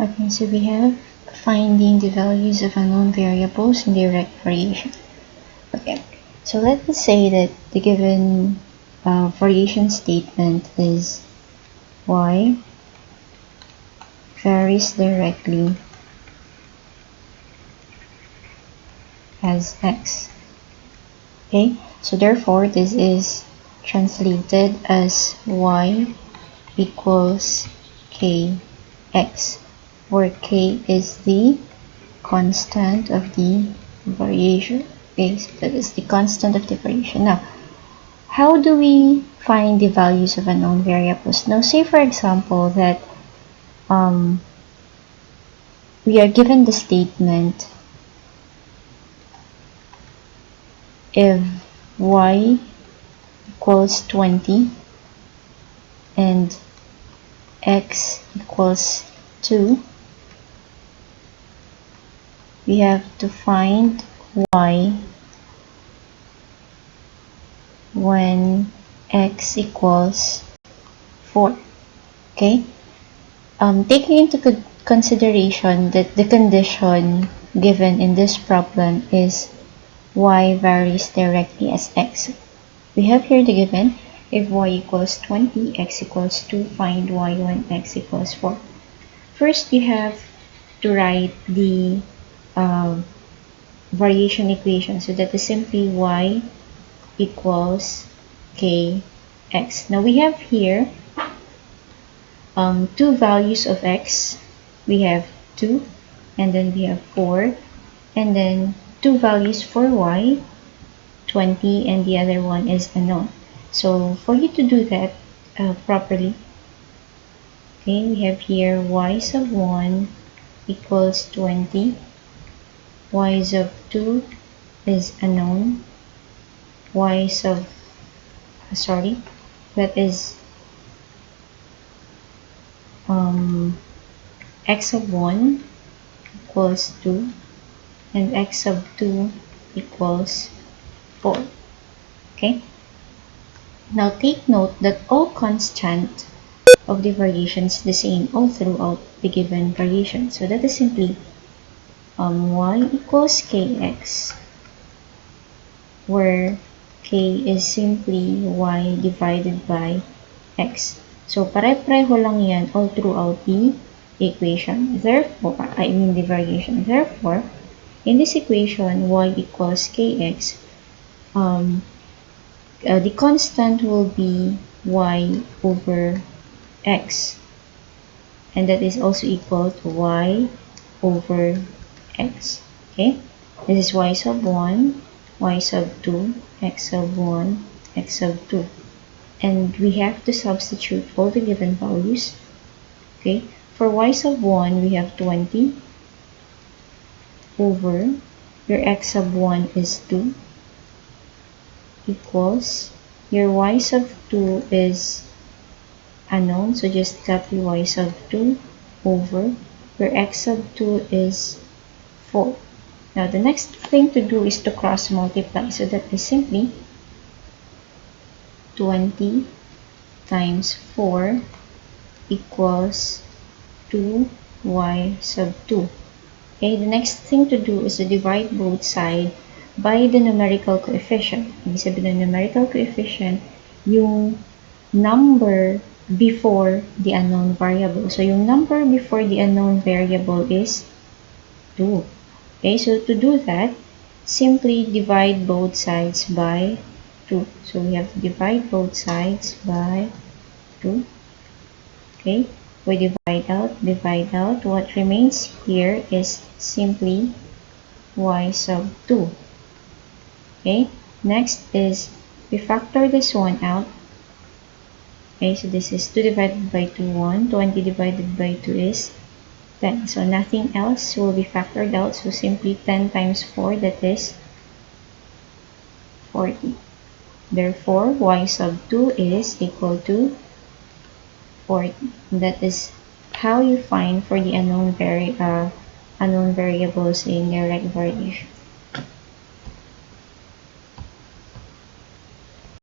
Okay, so we have finding the values of unknown variables in direct variation. Okay, so let us say that the given variation statement is y varies directly as x. Okay, so therefore this is translated as y equals kx, where k is the constant of the variation. Okay, so that is the constant of the variation. Now, how do we find the values of unknown variables? Now, say for example that we are given the statement if y equals 20 and x equals 2, we have to find y when x equals 4. Okay, taking into consideration that the condition given in this problem is y varies directly as x. We have here the given, if y equals 20, x equals 2, find y when x equals 4. First, you have to write the variation equation. So that is simply y equals kx. Now we have here two values of x. We have 2 and then we have 4, and then two values for y, 20, and the other one is unknown. So for you to do that properly, okay, we have here y sub 1 equals 20, y sub 2 is unknown, y sub, that is x sub 1 equals 2, and x sub 2 equals 4. Okay, now take note that all constant of the variation is the same all throughout the given variation. So that is simply y equals kx, where k is simply y divided by x. So pare-pareho lang yan all throughout the equation. Therefore, the variation. Therefore, in this equation, y equals kx, the constant will be y over x, and that is also equal to y over x. Okay, this is y sub 1, y sub 2, x sub 1, x sub 2, and we have to substitute all the given values. Okay, for y sub 1 we have 20 over your x sub 1 is 2 equals your y sub 2 is unknown, so just copy y sub 2 over your x sub 2 is 4. Now the next thing to do is to cross multiply, so that is simply 20 times 4 equals 2y sub 2. Okay, the next thing to do is to divide both sides by the numerical coefficient. Ibig sabihin ng numerical coefficient, yung number before the unknown variable. So yung number before the unknown variable is 2. Okay, so to do that, simply divide both sides by 2. So we have to divide both sides by 2. Okay, we divide out. What remains here is simply y sub 2. Okay, next is we factor this one out. Okay, so this is 2 divided by 2, 1. 20 divided by 2 is 10. So nothing else will be factored out. So simply 10 times 4, that is 40. Therefore, y sub 2 is equal to 40. That is how you find for the unknown variables in direct variation.